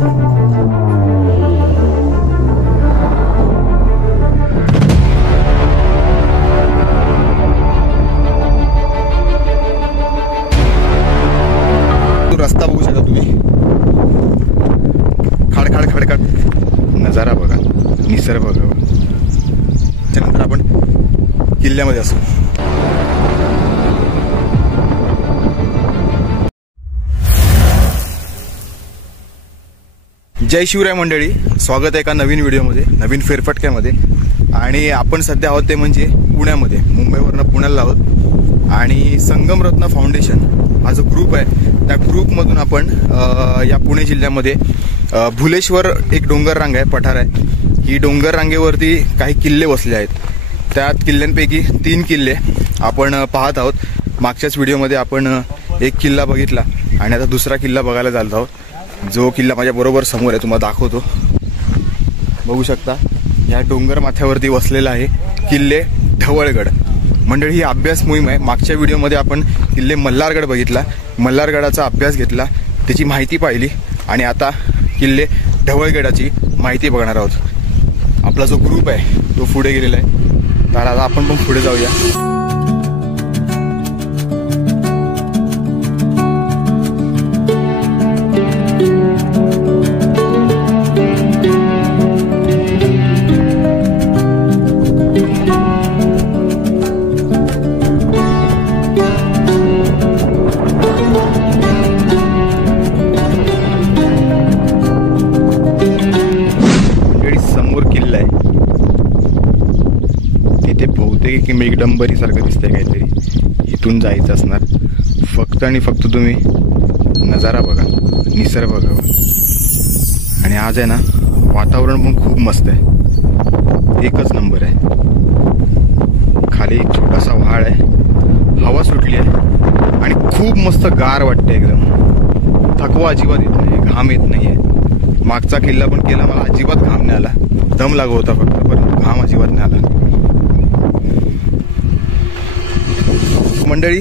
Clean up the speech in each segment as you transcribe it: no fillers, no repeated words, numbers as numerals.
रस्ता बघू शकता तुम्ही, खडखड खडखड नजारा बघा, निसर्ग बघा. त्यानंतर आपण किल्ल्यामध्ये असू. जय शिवराय मंडळी, स्वागत आहे एका नवीन व्हिडिओमध्ये, नवीन फेरफटक्यामध्ये. आणि आपण सध्या आहोत ते म्हणजे पुण्यामध्ये, मुंबईवरनं पुण्याला आहोत. आणि संगमरत्न फाउंडेशन हा जो ग्रुप आहे, त्या ग्रुपमधून आपण या पुणे जिल्ह्यामध्ये भुलेश्वर एक डोंगर रांग आहे, पठार आहे. ही डोंगर रांगेवरती काही किल्ले वसले आहेत. त्या किल्ल्यांपैकी 3 किल्ले आपण पाहत आहोत. मागच्याच व्हिडिओमध्ये आपण एक किल्ला बघितला आणि आता दुसरा किल्ला बघायला जात आहोत. जो किल्ला माझ्या बरोबर समोर आहे, तुम्हाला दाखवतो. बघू शकता, या डोंगर माथ्यावरती वसलेला आहे किल्ले ढवळगड. मंडळी, ही अभ्यास मोहीम आहे. मागच्या व्हिडिओमध्ये आपण किल्ले मल्हारगड बघितला, मल्हारगडाचा अभ्यास घेतला, त्याची माहिती पाहिली आणि आता किल्ले ढवळगडाची माहिती बघणार आहोत. आपला जो ग्रुप आहे तो पुढे गेलेला आहे, तर आता आपण पण पुढे जाऊया. की मेघडंबरी सारखं दिसतंय काहीतरी. इथून जायचं असणार. फक्त आणि फक्त तुम्ही नजारा बघा, निसर्ग बघा. आणि आज आहे ना, वातावरण पण खूप मस्त आहे, एकच नंबर आहे. खाली एक छोटासा व्हाळ आहे, हवा सुटली आहे आणि खूप मस्त गार वाटते एकदम. थकवा अजिबात येत नाही, घाम येत नाहीये. मागचा किल्ला पण केला, मला अजिबात घाम नाही आला. दम लागत होता फक्त, परंतु घाम अजिबात नाही आला. मंडळी,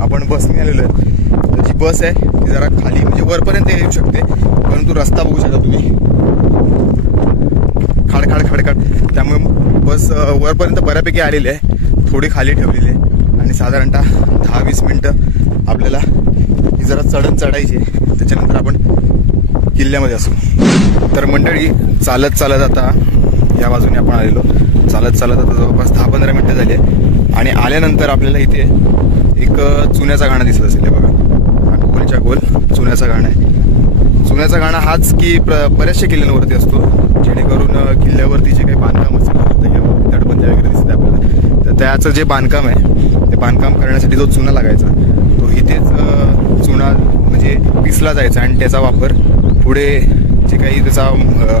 आपण बसने आलेलो आहे. जी बस आहे ती जरा खाली म्हणजे वरपर्यंत येऊ शकते, परंतु रस्ता बघू शकता तुम्ही, खडखड खडखड. त्यामुळे बस वरपर्यंत बऱ्यापैकी आलेली आहे, थोडी खाली ठेवलेली आहे. आणि साधारणतः 10-20 मिनटं आपल्याला ही जरा चढण चढायची आहे. त्याच्यानंतर आपण किल्ल्यामध्ये असू. तर मंडळी, चालत चालत आता या बाजूने आपण आलेलो. चालत चालत आता जवळपास 10-15 मिनटं झाली आहे. आणि आल्यानंतर आपल्याला इथे एक चुन्याचा घाणा दिसत असेल. बघा, गोलच्या गोल चुन्याचा घाणा आहे. चुन्याचा घाणा हाच की बऱ्याचशा किल्ल्यांवरती असतो, जेणेकरून किल्ल्यावरती जे काही बांधकाम असेल, तटबंदी वगैरे दिसते आपल्याला, तर त्याचं जे बांधकाम आहे, ते बांधकाम करण्यासाठी जो चुना लागायचा, तो इथेच चुना म्हणजे पिसला जायचा आणि त्याचा वापर पुढे जे काही त्याचा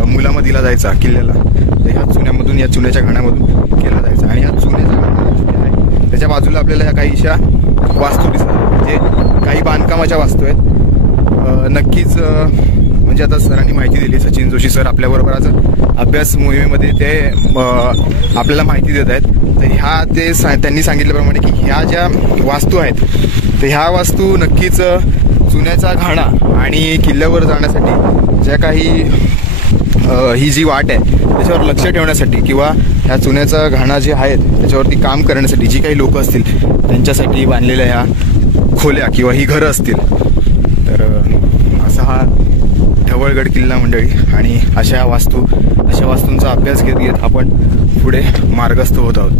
मुलामा दिला जायचा किल्ल्याला, तर ह्या चुन्यामधून, या चुन्याच्या घाण्यामधून केला जायचा. आणि ह्या चुन्याच्या घाण्याच्या त्याच्या बाजूला आपल्याला ह्या काहीशा वास्तू दिसतात, म्हणजे काही बांधकामाच्या वास्तू आहेत. नक्कीच म्हणजे आता सरांनी माहिती दिली, सचिन जोशी सर आपल्याबरोबर आज अभ्यास मोहिमेमध्ये ते आपल्याला माहिती देत आहेत. तर ह्या त्यांनी सांगितल्याप्रमाणे की ह्या ज्या वास्तू आहेत, तर ह्या वास्तू नक्कीच चुन्याचा घाणा आणि किल्ल्यावर जाण्यासाठी ज्या काही ही जी वाट आहे त्याच्यावर लक्ष ठेवण्यासाठी, किंवा ह्या चुन्याचा घाणा जे आहेत त्याच्यावरती काम करण्यासाठी जी काही लोक असतील त्यांच्यासाठी बांधलेल्या ह्या खोल्या किंवा ही घरं असतील. तर असा हा ढवळगड किल्ला मंडळी. आणि अशा वास्तूंचा अभ्यास घेत घेत आपण पुढे मार्गस्थ होत आहोत.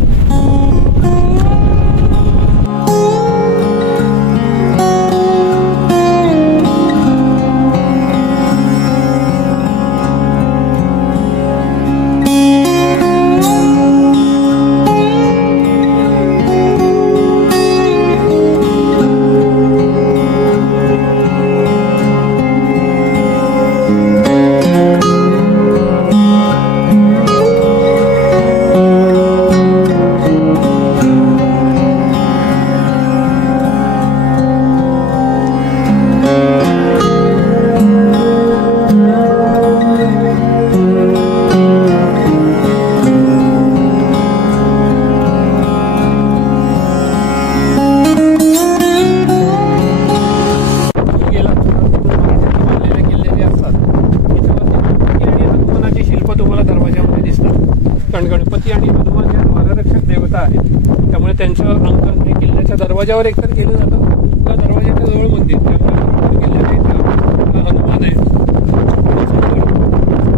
त्यांचं अंकन हे किल्ल्याच्या दरवाजावर एकतर केलं जातं. त्या दरवाजाच्या जवळ मंदिर, त्यामुळे किल्ल्याच्या इथं हनुमान आहे,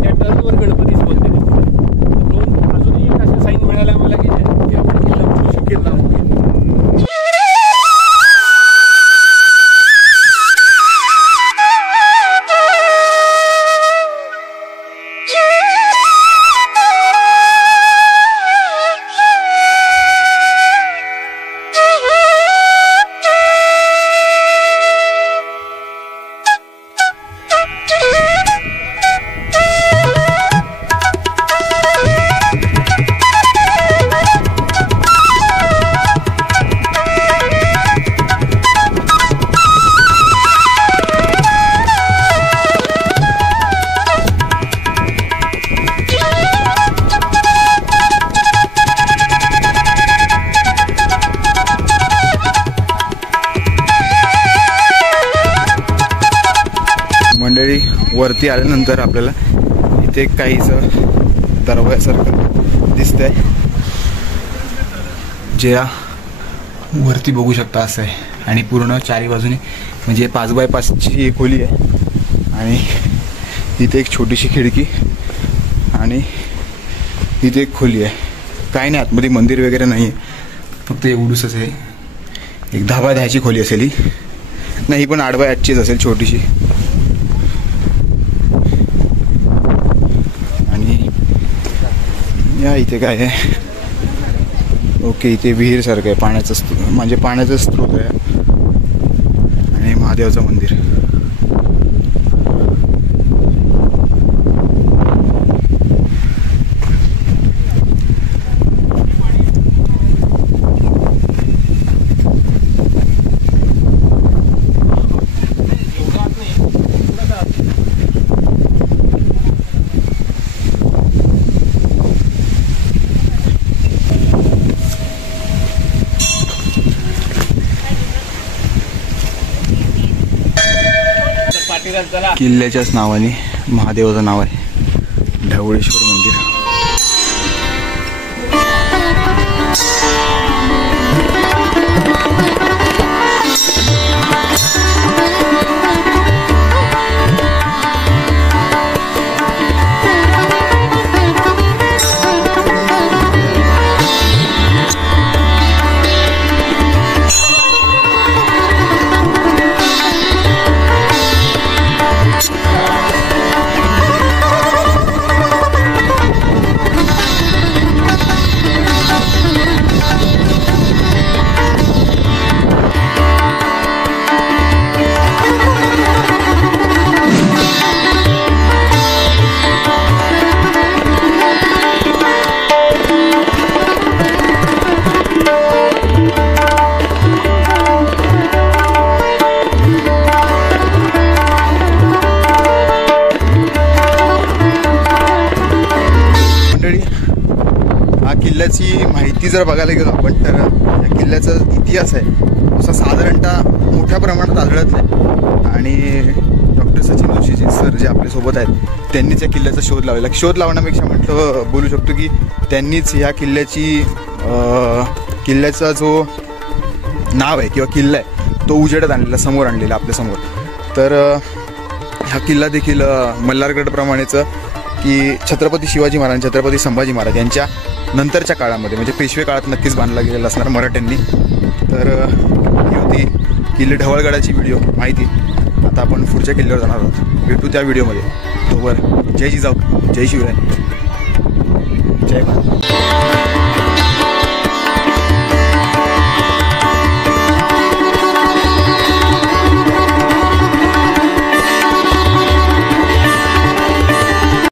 त्या टर्नवर गणपतीचं मंदिर आहे. दोन अजूनही एक असे साईन मिळाला मला की आपण किल्ला बघू शकेल ना. मंडळी, वरती आल्यानंतर आपल्याला इथे काहीसं दरवाजासारखं दिसतंय, जे वरती बघू शकता असं आहे. आणि पूर्ण चारी बाजूने म्हणजे 5x5ची खोली आहे. आणि इथे एक छोटीशी खिडकी आणि इथे एक खोली आहे. काही नाही, आतमध्ये मंदिर वगैरे नाही आहे, फक्त एवढूसच आहे. एक 10x10ची खोली असेल ही, नाही पण 8x8चीच असेल छोटीशी. या इथे काय आहे, ओके, इथे विहीर सारखं आहे, पाण्याचं म्हणजे पाण्याचा स्रोत आहे. आणि महादेवाचं मंदिर. किल्ल्याच्याच नावाने महादेवाचं नाव आहे, ढवळेश्वर मंदिर. किल्ल्याची माहिती जर बघायला गेलो आपण तर या किल्ल्याचा इतिहास आहे असा साधारणतः मोठ्या प्रमाणात आढळत नाही. आणि डॉक्टर सचिन जोशीजी सर जे आपल्यासोबत आहेत त्यांनीच या किल्ल्याचा शोध लावलेला. शोध लावण्यापेक्षा म्हटलं बोलू शकतो की त्यांनीच ह्या किल्ल्याचा जो नाव आहे किंवा किल्ला आहे तो उजेडात आणलेला, समोर आणलेला आपल्यासमोर. तर हा किल्ला देखील मल्हारगडप्रमाणेच की छत्रपती शिवाजी महाराज, छत्रपती संभाजी महाराज यांच्या नंतरच्या काळामध्ये म्हणजे पेशवे काळात नक्कीच बांधला गेलेला असणार मराठ्यांनी. तर ही होती किल्ले ढवळगडाची व्हिडिओ माहिती. आता आपण पुढच्या किल्ल्यावर जाणार आहोत, भेटू त्या व्हिडिओमध्ये. तोवर जय जिजाऊ, जय शिवराय, जय भारत.